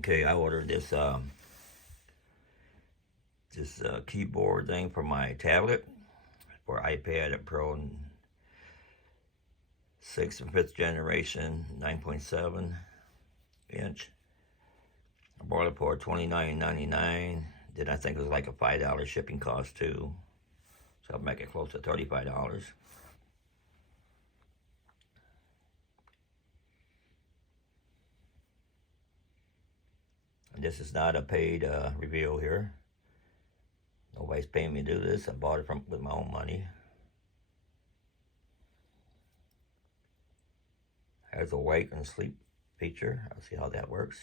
Okay, I ordered this keyboard thing for my tablet for iPad Pro 6th and 5th generation, 9.7 inch. I bought it for $29.99. Then I think it was like a $5 shipping cost too, so I'll make it close to $35. And this is not a paid review here. Nobody's paying me to do this. I bought it with my own money. Has a wake and sleep feature. I'll see how that works.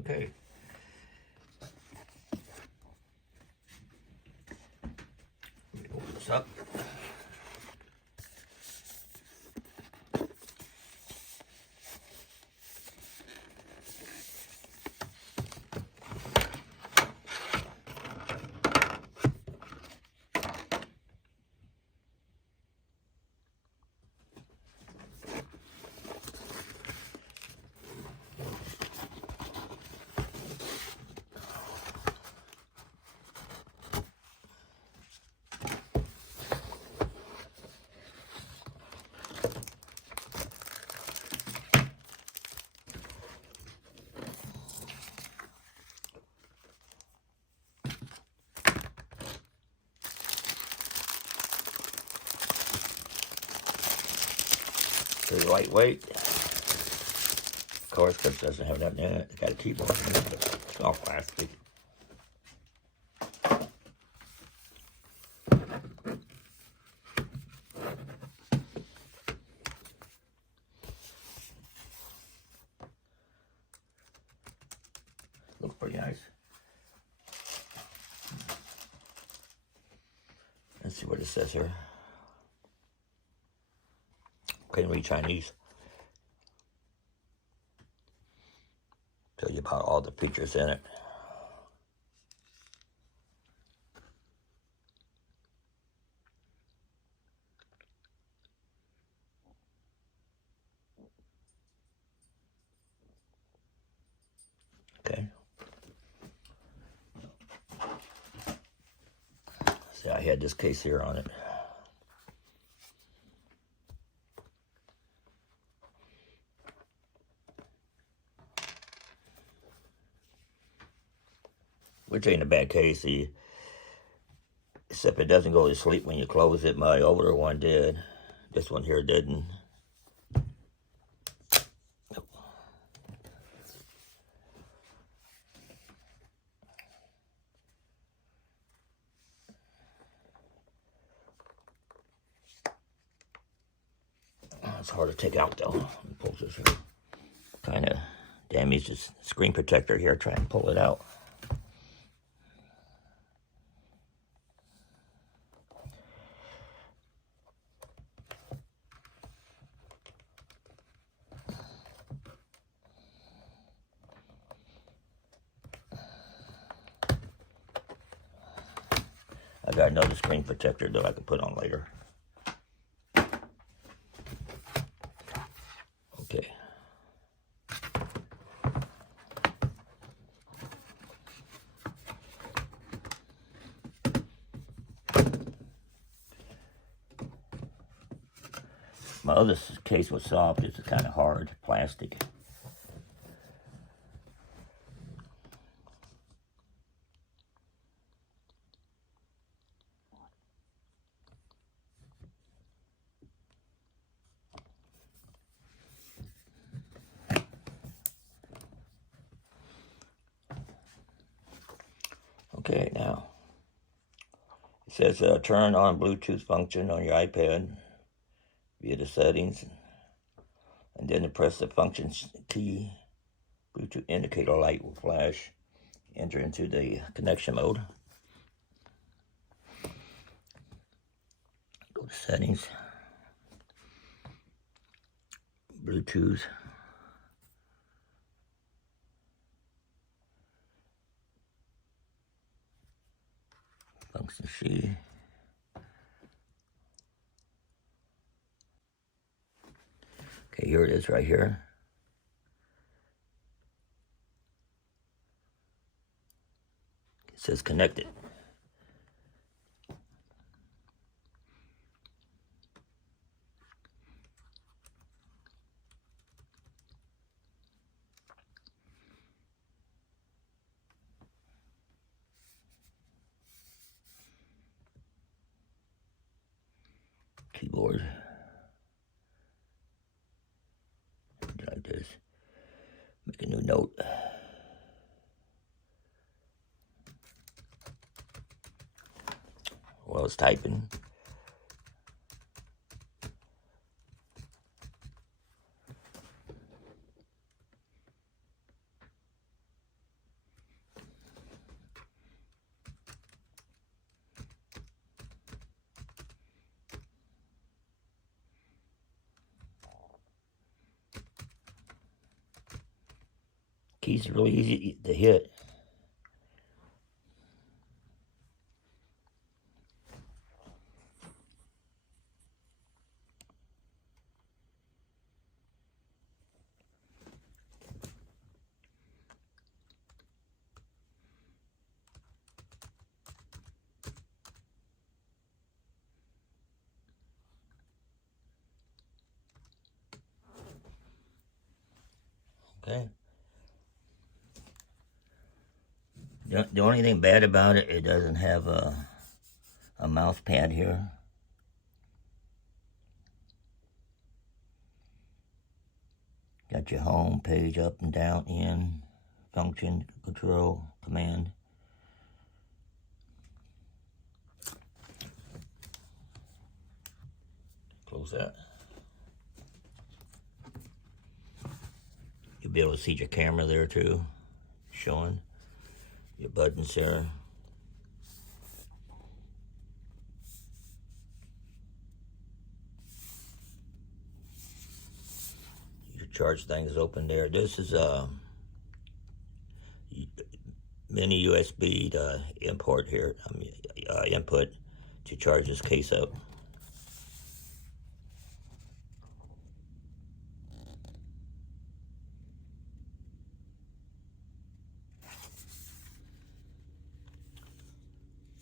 Okay. Let me open this up. Pretty lightweight. Of course, this doesn't have nothing in it. It's got a keyboard in it, but it's all plastic. Looks pretty nice. Let's see what it says here. Can't read Chinese. Tell you about all the features in it. Okay. See, I had this case here on it. Which ain't a bad case, except it doesn't go to sleep when you close it. My older one did. This one here didn't. It's hard to take out though. Let me pull this here. Kind of damaged this screen protector here. Try and pull it out. I got another screen protector that I can put on later. Okay. My other case was soft. It's kind of hard plastic. Okay, now it says turn on Bluetooth function on your iPad via the settings, and then to press the function key, Bluetooth indicator light will flash. Enter into the connection mode. Go to settings, Bluetooth. Function C. Okay, here it is right here. It says connected. Keyboard. Like this. Make a new note. While it's typing. Keys are really easy to hit. Okay. The only thing bad about it, it doesn't have a mouse pad here. Got your home page, up and down, in, function, control, command. Close that. You'll be able to see your camera there too, showing your buttons there. Your charge thing is open there. This is a mini USB to import here. Input to charge this case up.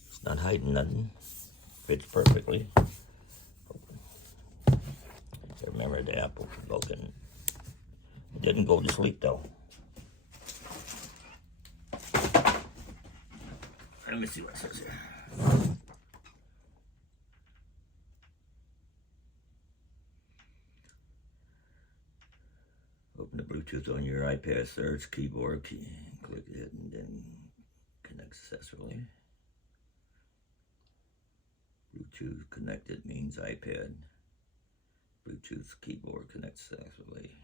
It's not hiding nothing. Fits perfectly. Remember the Apple broken. It didn't go to sleep though. Let me see what it says here. Open the Bluetooth on your iPad, search keyboard, click it, and then connect successfully. Bluetooth connected means iPad. Bluetooth keyboard connects successfully.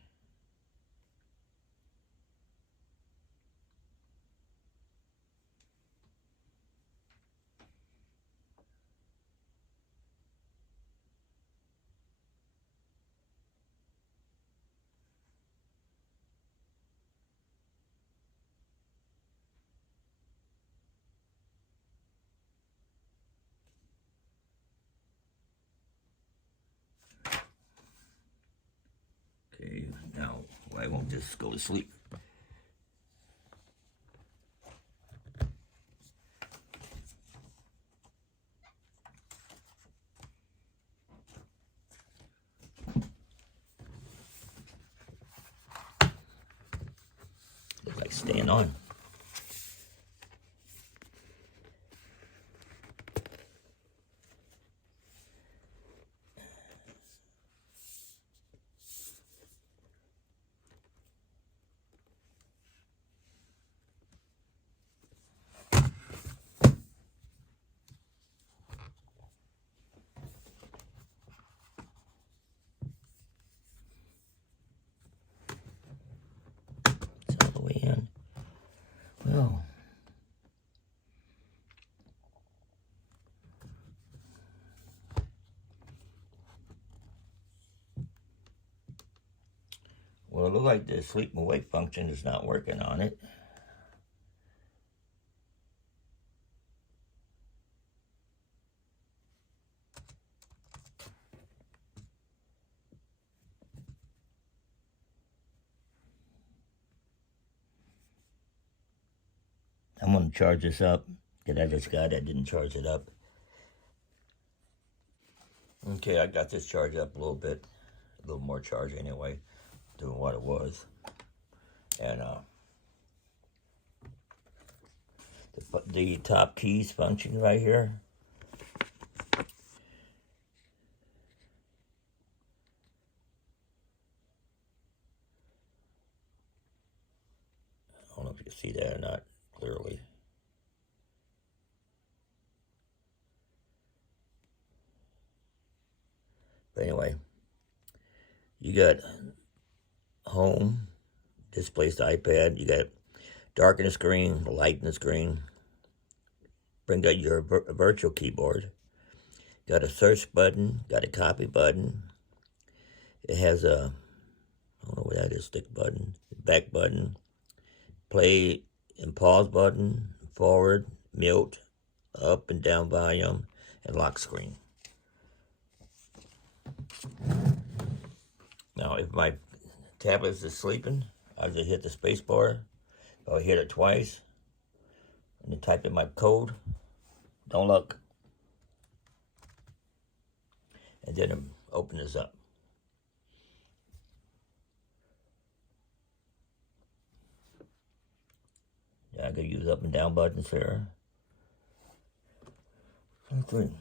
Okay, now why won't this go to sleep? Looks like staying on. It's all the way in. it looks like the sleep and wake function is not working on it. I'm going to charge this up, because I just got it, didn't charge it up. Okay, I got this charged up a little bit, a little more charge anyway, doing what it was. And the top keys function right here. I don't know if you can see that or not clearly. But anyway, you got home, displays the iPad, you got darken the screen, lighten the screen, bring out your virtual keyboard, got a search button, got a copy button, it has a, I don't know what that is, stick button, back button, play and pause button, forward, mute, up and down volume, and lock screen. Now, if my tablet is sleeping, I just hit the space bar. I'll hit it twice, and then type in my code. Don't look. And then open this up. Yeah, I could use up and down buttons here. If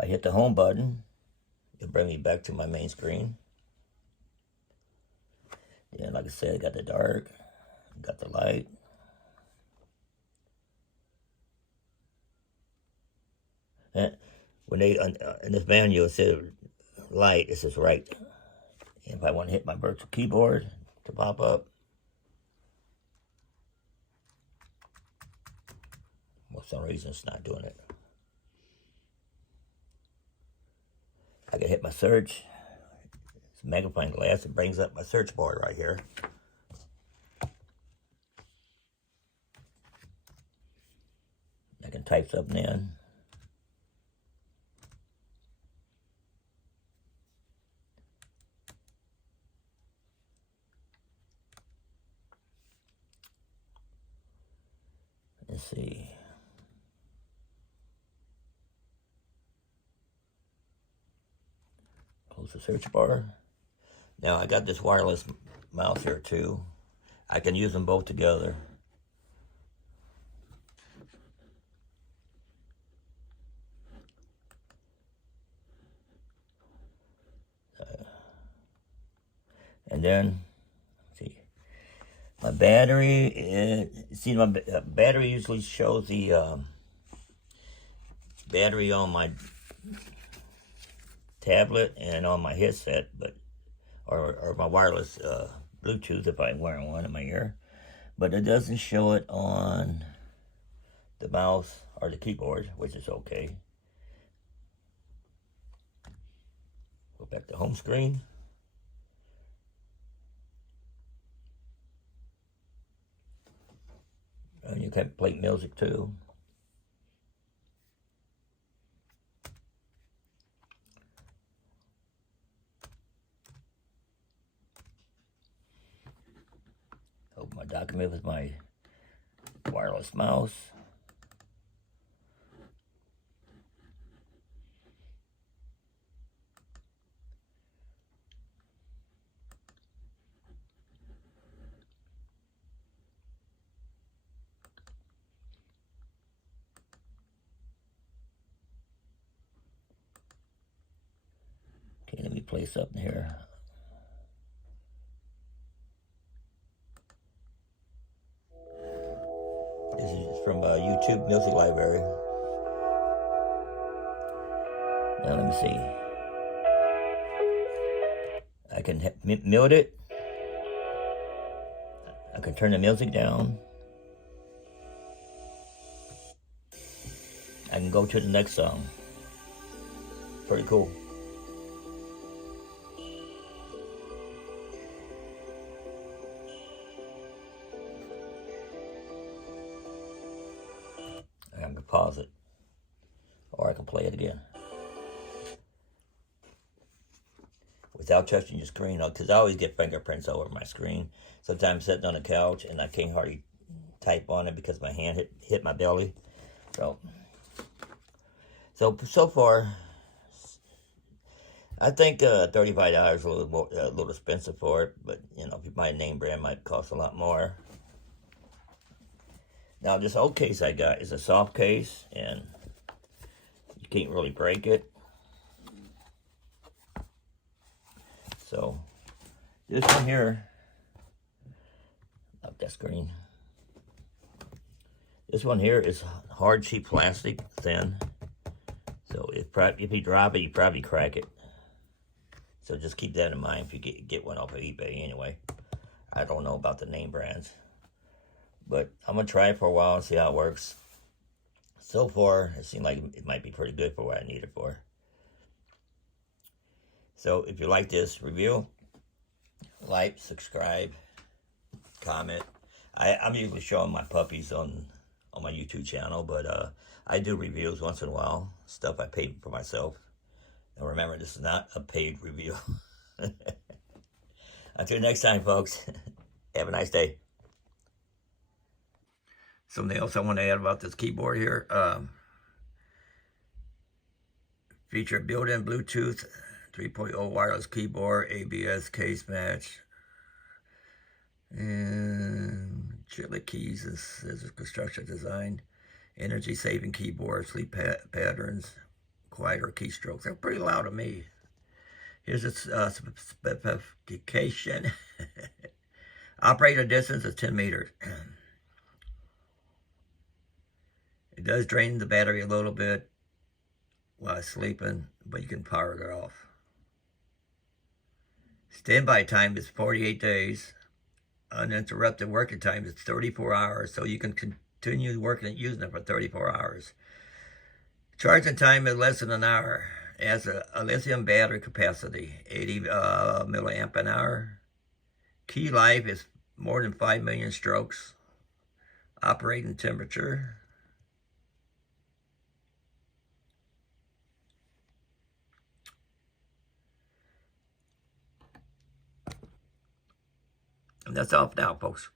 I hit the home button, it'll bring me back to my main screen. Yeah, like I said, got the dark, got the light. And when they, in this manual, it says light, it says right. And if I want to hit my virtual keyboard to pop up, for some reason it's not doing it. I can hit my search. It's a magnifying glass. It brings up my search bar right here. I can type something in. Let's see. Close the search bar. Now I got this wireless mouse here too. I can use them both together. And then, see, my battery is, see, my battery usually shows the battery on my tablet and on my headset, but or my wireless Bluetooth if I'm wearing one in my ear, but it doesn't show it on the mouse or the keyboard, which is okay. Go back to home screen. And you can play music too. Open my document with my wireless mouse. Okay, let me play something here. This is from YouTube Music Library. Now let me see. I can mute it. I can turn the music down. I can go to the next song. Pretty cool. pause it, or I can play it again without touching your screen, because I always get fingerprints all over my screen. Sometimes sitting on the couch and I can't hardly type on it because my hand hit my belly. So far, I think $35 is a little expensive for it, but you know, if you buy a name brand, it might cost a lot more. Now, this old case I got is a soft case, and you can't really break it. So, this one here, up that screen. This one here is hard, cheap plastic, thin. So, if you drop it, you probably crack it. So, just keep that in mind if you get one off of eBay anyway. I don't know about the name brands. But I'm going to try it for a while and see how it works. So far, it seemed like it might be pretty good for what I need it for. So if you like this review, like, subscribe, comment. I'm usually showing my puppies on my YouTube channel, but I do reviews once in a while, stuff I paid for myself. And remember, this is not a paid review. Until next time, folks, have a nice day. Something else I want to add about this keyboard here. Feature built-in Bluetooth 3.0 wireless keyboard, ABS case match, and chili keys is a construction design, energy-saving keyboard, sleep patterns, quieter keystrokes. They're pretty loud to me. Here's its specification. Operator distance is 10 meters. It does drain the battery a little bit while sleeping, but you can power it off. Standby time is 48 days. Uninterrupted working time is 34 hours, so you can continue working and using it for 34 hours. Charging time is less than an hour. It has a lithium battery capacity, 80 milliamp an hour. Key life is more than 5 million strokes. Operating temperature. And that's all for now, folks.